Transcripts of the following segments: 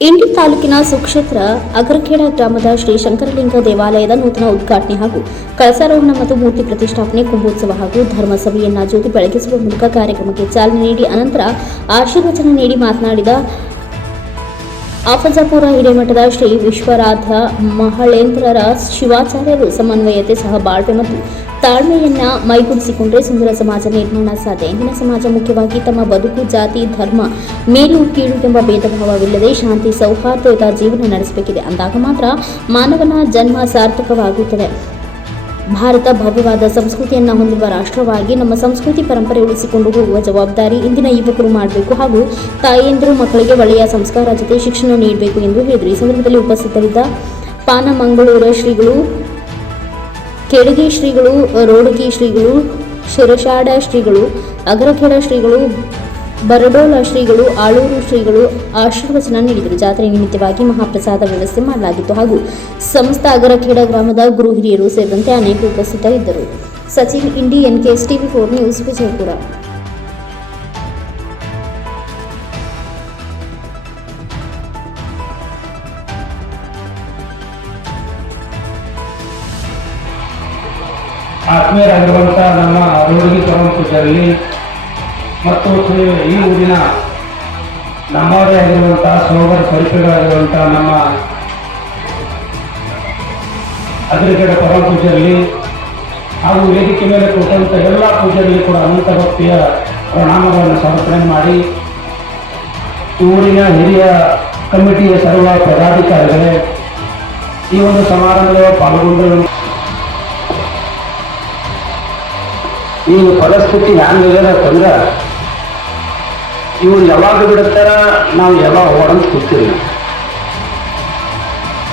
ಇಂಡಿ ತಾಲೂಕಿನ ಸುಕ್ಷೇತ್ರ ಅಗರಖೇಡ ಗ್ರಾಮದ ಶ್ರೀ ಶಂಕರಲಿಂಗ ದೇವಾಲಯದ ನೂತನ ಉದ್ಘಾಟನೆ ಹಾಗೂ ಕಳಸಾರೋಹಣ ಮತ್ತು ಮೂರ್ತಿ ಪ್ರತಿಷ್ಠಾಪನೆ ಕುಂಭೋತ್ಸವ ಹಾಗೂ ಧರ್ಮಸಭೆಯನ್ನ ಜ್ಯೋತಿ ಬೆಳಗಿಸುವ ಮೂಲಕ ಕಾರ್ಯಕ್ರಮಕ್ಕೆ ಚಾಲನೆ ನೀಡಿ ಅನಂತರ ಆಶೀರ್ವಚನ ನೀಡಿ ಮಾತನಾಡಿದ ಆಫಜಾಪುರ ಹಿರೇಮಠದ ಶ್ರೀ ವಿಶ್ವರಾಧ ಮಹಳೇಂದ್ರರ ಶಿವಾಚಾರ್ಯರು ಸಮನ್ವಯತೆ ಸಹಬಾಳ್ವೆ ಮತ್ತು ತಾಳ್ಮೆಯನ್ನ ಮೈಗೂಡಿಸಿಕೊಂಡರೆ ಸುಂದರ ಸಮಾಜ ನಿರ್ಮಾಣ ಸಾಧ್ಯ. ಇಂದಿನ ಸಮಾಜ ಮುಖ್ಯವಾಗಿ ತಮ್ಮ ಬದುಕು, ಜಾತಿ, ಧರ್ಮ, ಮೇಲು ಕೀಳು ಎಂಬ ಭೇದ ಭಾವವಿಲ್ಲದೆ ಶಾಂತಿ ಸೌಹಾರ್ದಯುತ ಜೀವನ ನಡೆಸಬೇಕಿದೆ. ಅಂದಾಗ ಮಾತ್ರ ಮಾನವನ ಜನ್ಮ ಸಾರ್ಥಕವಾಗುತ್ತದೆ. ಭಾರತ ಭವ್ಯವಾದ ಸಂಸ್ಕೃತಿಯನ್ನು ಹೊಂದಿರುವ ರಾಷ್ಟ್ರವಾಗಿ ನಮ್ಮ ಸಂಸ್ಕೃತಿ ಪರಂಪರೆ ಉಳಿಸಿಕೊಂಡು ಹೋಗುವ ಜವಾಬ್ದಾರಿ ಇಂದಿನ ಯುವಕರು ಮಾಡಬೇಕು ಹಾಗೂ ತಾಯಿಯಂದಿರು ಮಕ್ಕಳಿಗೆ ಒಳ್ಳೆಯ ಸಂಸ್ಕಾರ ಜೊತೆ ಶಿಕ್ಷಣ ನೀಡಬೇಕು ಎಂದು ಹೇಳಿದರು. ಈ ಸಂದರ್ಭದಲ್ಲಿ ಉಪಸ್ಥಿತರಿದ್ದ ಪಾನಮಂಗಳೂರ ಶ್ರೀಗಳು, ಕೆಳಗಿ ಶ್ರೀಗಳು, ರೋಡಗಿ ಶ್ರೀಗಳು, ಶಿರಶಾಡ ಶ್ರೀಗಳು, ಅಗರಖೇಡ ಶ್ರೀಗಳು, ಬರಡೋಲ ಶ್ರೀಗಳು, ಆಳೂರು ಶ್ರೀಗಳು ಆಶೀರ್ವಚನ ನೀಡಿದರು. ಜಾತ್ರೆ ನಿಮಿತ್ತವಾಗಿ ಮಹಾಪ್ರಸಾದ ವ್ಯವಸ್ಥೆ ಮಾಡಲಾಗಿತ್ತು ಹಾಗೂ ಸಮಸ್ತ ಅಗರಖೇಡ ಗ್ರಾಮದ ಗುರು ಹಿರಿಯರು ಸೇರಿದಂತೆ ಅನೇಕ ಉಪಸ್ಥಿತರಿದ್ದರು. ಸಚಿನ್ ಇಂಡಿ, NKS TV4 ನ್ಯೂಸ್, ವಿಜಯಪುರ. ಆತ್ಮೀಯರಾಗಿರುವಂಥ ನಮ್ಮ ರೋಗಿ ಪರಮ ಪೂಜಾರಿ ಮತ್ತು ಈ ಊರಿನ ನಮ್ಮವರೇ ಆಗಿರುವಂಥ ಸೋದರ ಪರಿಚಯರಾಗಿರುವಂಥ ನಮ್ಮ ಅಗ್ರಗೇಡ ಪರಮ ಪೂಜಾರಿ ಹಾಗೂ ವೇದಿಕೆ ಮೇಲೆ ಕೊಟ್ಟಂಥ ಎಲ್ಲ ಪೂಜಾರಿಗೆ ಕೂಡ ಅನಂತ ಭಕ್ತಿಯ ಪ್ರಣಾಮಗಳನ್ನು ಸಮರ್ಪಣೆ ಮಾಡಿ ಊರಿನ ಹಿರಿಯ ಕಮಿಟಿಯ ಸರ್ವ ಪದಾಧಿಕಾರಿಗಳೇ ಈ ಒಂದು ಸಮಾರಂಭದ ಪಾಲ್ಗೊಂಡು ಈ ಪರಿಸ್ಥಿತಿ ಹ್ಯಾಂಗಿದೆ ಅಂತಂದ್ರೆ ಇವ್ರು ಯಾವಾಗ ಬಿಡುತ್ತಾರ, ನಾವು ಯಾವಾಗ ಓಡಂತ ಕೂತೀವಿ.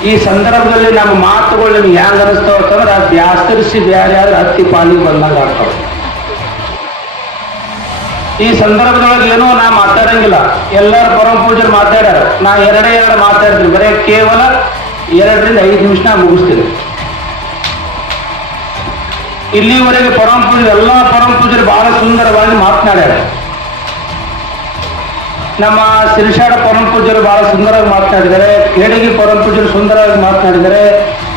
ಈ ಸಂದರ್ಭದಲ್ಲಿ ನಮ್ಮ ಮಾತುಗಳು ನಿಮ್ಗೆ ಹ್ಯಾಂಗ ಅನಿಸ್ತಾವ ಅಂತಂದ್ರೆ ಬ್ಯಾಸ್ತರಿಸಿ ಬೇರೆ ಯಾರು ಹತ್ತಿ ಪಾಲಿಗೆ ಬಂದಂಗೆ ಆಗ್ತಾವೆ. ಈ ಸಂದರ್ಭದೊಳಗೆ ಏನೋ ನಾ ಮಾತಾಡಂಗಿಲ್ಲ, ಎಲ್ಲರೂ ಪರಮ ಪೂಜರು ಮಾತಾಡ್ಯಾರ. ನಾ ಎರಡೇ ಮಾತಾಡ್ತೀನಿ, ಬರೀ ಕೇವಲ 2 ರಿಂದ 5 ನಿಮಿಷ ಮುಗಿಸ್ತೀನಿ. ಇಲ್ಲಿವರೆಗೆ ಪರಮ ಪೂಜೆ ಎಲ್ಲ ಪರಮ ಪೂಜರು ಬಹಳ ಸುಂದರವಾಗಿ ಮಾತನಾಡ್ಯಾರ. ನಮ್ಮ ಶಿರಶಾಡ ಪರಮ ಪೂಜರು ಬಹಳ ಸುಂದರವಾಗಿ ಮಾತನಾಡಿದ್ದಾರೆ, ಕೇಡಗಿ ಪರಮ ಪೂಜರು ಸುಂದರವಾಗಿ ಮಾತನಾಡಿದ್ದಾರೆ,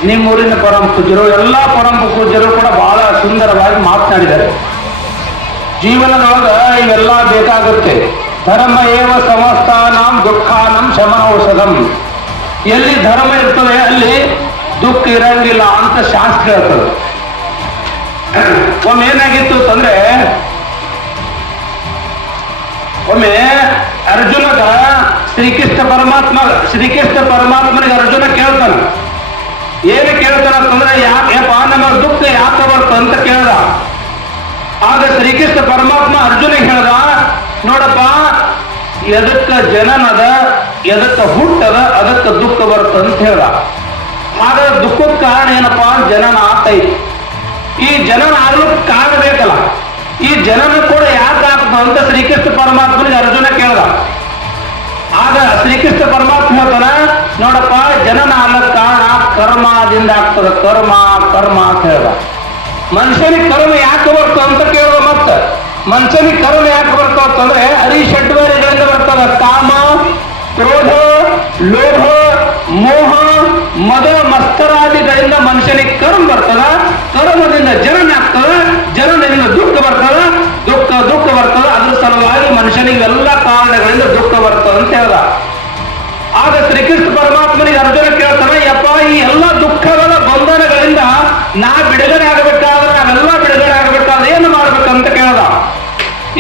ನಿಮ್ಮೂರಿನ ಪರಮ ಪೂಜರು ಎಲ್ಲ ಪರಮ ಪೂಜರು ಕೂಡ ಬಹಳ ಸುಂದರವಾಗಿ ಮಾತನಾಡಿದ್ದಾರೆ. ಜೀವನದೊಳಗ ಇವೆಲ್ಲ ಬೇಕಾಗುತ್ತೆ. ಧರ್ಮ ಏವ ಸಮಸ್ತಾನಾಂ ದುಃಖಾನಂ ಶಮನೌಷಧಂ. ಎಲ್ಲಿ ಧರ್ಮ ಇರ್ತದೆ ಅಲ್ಲಿ ದುಃಖ ಇರಂಗಿಲ್ಲ ಅಂತ ಶಾಸ್ತ್ರ ಹೇಳ್ತದೆ. ಒಮ್ಮೆ ಏನಾಗಿತ್ತು ಅಂತಂದ್ರೆ, ಒಮ್ಮೆ ಅರ್ಜುನಗ ಶ್ರೀಕೃಷ್ಣ ಪರಮಾತ್ಮನಿಗೆ ಅರ್ಜುನ ಕೇಳ್ತಾನ. ಏನು ಕೇಳ್ತಾನ ಅಂತಂದ್ರೆ, ಯಾಕಪ್ಪ ನಮ್ಮ ದುಃಖ ಯಾಕೆ ಬರ್ತ ಅಂತ ಕೇಳ್ದ. ಆಗ ಶ್ರೀಕೃಷ್ಣ ಪರಮಾತ್ಮ ಅರ್ಜುನಿಗೆ ಹೇಳ್ದ, ನೋಡಪ್ಪ, ಎದಕ್ಕ ಜನನದ, ಎದಕ್ಕ ಹುಟ್ಟದ, ಅದಕ್ಕೆ ದುಃಖ ಬರುತ್ತ ಅಂತ ಹೇಳ್ದ. ಆಗ ದುಃಖದ ಕಾರಣ ಏನಪ್ಪಾ, ಜನನ ಆತೈತಿ. ಈ ಜನನ ಆಗ್ಲಿಕ್ಕೆ ಕಾರಣ ಬೇಕಲ್ಲ, ಈ ಜನನ ಕೂಡ ಯಾಕೆ ಆಗ್ತದ ಅಂತ ಶ್ರೀಕೃಷ್ಣ ಪರಮಾತ್ಮನಿಗೆ ಅರ್ಜುನ ಕೇಳ್ದ. ಆಗ ಶ್ರೀಕೃಷ್ಣ ಪರಮಾತ್ಮ ಹೇಳ್ತಾನ, ನೋಡಪ್ಪ, ಜನನ ಆಗ್ಲಕ್ಕೆ ಕಾರಣ ಕರ್ಮದಿಂದ ಆಗ್ತದ. ಕರ್ಮ ಅಂತ ಹೇಳ್ದ. ಮನುಷ್ಯನಿಗೆ ಕರ್ಮ ಯಾಕೆ ಬರ್ತ ಅಂತ ಕೇಳ್ದ. ಮತ್ತ ಮನುಷ್ಯನಿಗೆ ಕರ್ಮ ಯಾಕೆ ಬರ್ತಾವ ಅಂತಂದ್ರೆ ಹರಿಷಡ್ವರ್ಗಗಳಿಂದ ಬರ್ತದ. ಕಾಮ, ಕ್ರೋಧ, ಲೋಭ, ಮೋಹ, ಮದ, ಮಸ್ತರಾದಿಗಳಿಂದ ಮನುಷ್ಯನಿಗೆ ಕರ್ಮ ಬರ್ತದ. ಕರ್ಮದಿಂದ ಜನನ ಆಗ್ತದ, ಜನನದಿಂದ ದುಃಖ ಬರ್ತದ, ದುಃಖ ಬರ್ತದ. ಅದ್ರ ಸಲುವಾಗಿ ಮನುಷ್ಯನಿಗೆ ಎಲ್ಲ ಕಾರಣಗಳಿಂದ ದುಃಖ ಬರ್ತದ ಅಂತ ಹೇಳ್ದ. ಆಗ ಶ್ರೀಕೃಷ್ಣ ಪರಮಾತ್ಮನಿಗೆ ಅರ್ಜುನ ಕೇಳ್ತಾನೆ, ಯಪ್ಪ, ಈ ಎಲ್ಲ ದುಃಖಗಳ ಬಂಧನಗಳಿಂದ ನಾ ಬಿಡುಗಡೆ ಆಗಬೇಕಾದ್ರೆ, ನಾವೆಲ್ಲ ಬಿಡುಗಡೆ ಆಗಬೇಕಾದ್ರೆ ಏನು ಮಾಡ್ಬೇಕಂತ ಕೇಳ್ದ.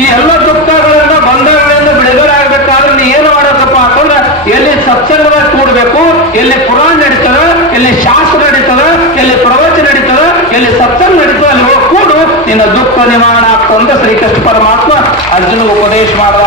ಈ ಎಲ್ಲ ದುಃಖಗಳಿಂದ ಬಂಧನಗಳಿಂದ ಬಿಡುಗಡೆ ಆಗಬೇಕಾದ್ರೆ ನೀ ಏನು ಮಾಡಬೇಕಪ್ಪ ಅಂತಂದ್ರೆ, ಎಲ್ಲಿ ಸತ್ಸಂಗವಾಗಿ ಕೂಡಬೇಕು, ಎಲ್ಲಿ ಪುರಾಣ ನಡೀತದ, ಎಲ್ಲಿ ಶಾಸ್ತ್ರ ನಡೀತದ, ಎಲ್ಲಿ ಪ್ರವಚನ ನಡೀತದ, ಎಲ್ಲಿ ಸತ್ಸಂಗ ನಡೀತದ, ಅಲ್ಲಿ ಹೋಗಿ ಕೂಡು, ನಿನ್ನ ದುಃಖ ನಿವಾರಣೆ ಆಗ್ತದೆ ಅಂತ ಶ್ರೀಕೃಷ್ಣ ಪರಮಾತ್ಮ ಅರ್ಜುನಿಗೆ ಉಪದೇಶ ಮಾಡ್ದ.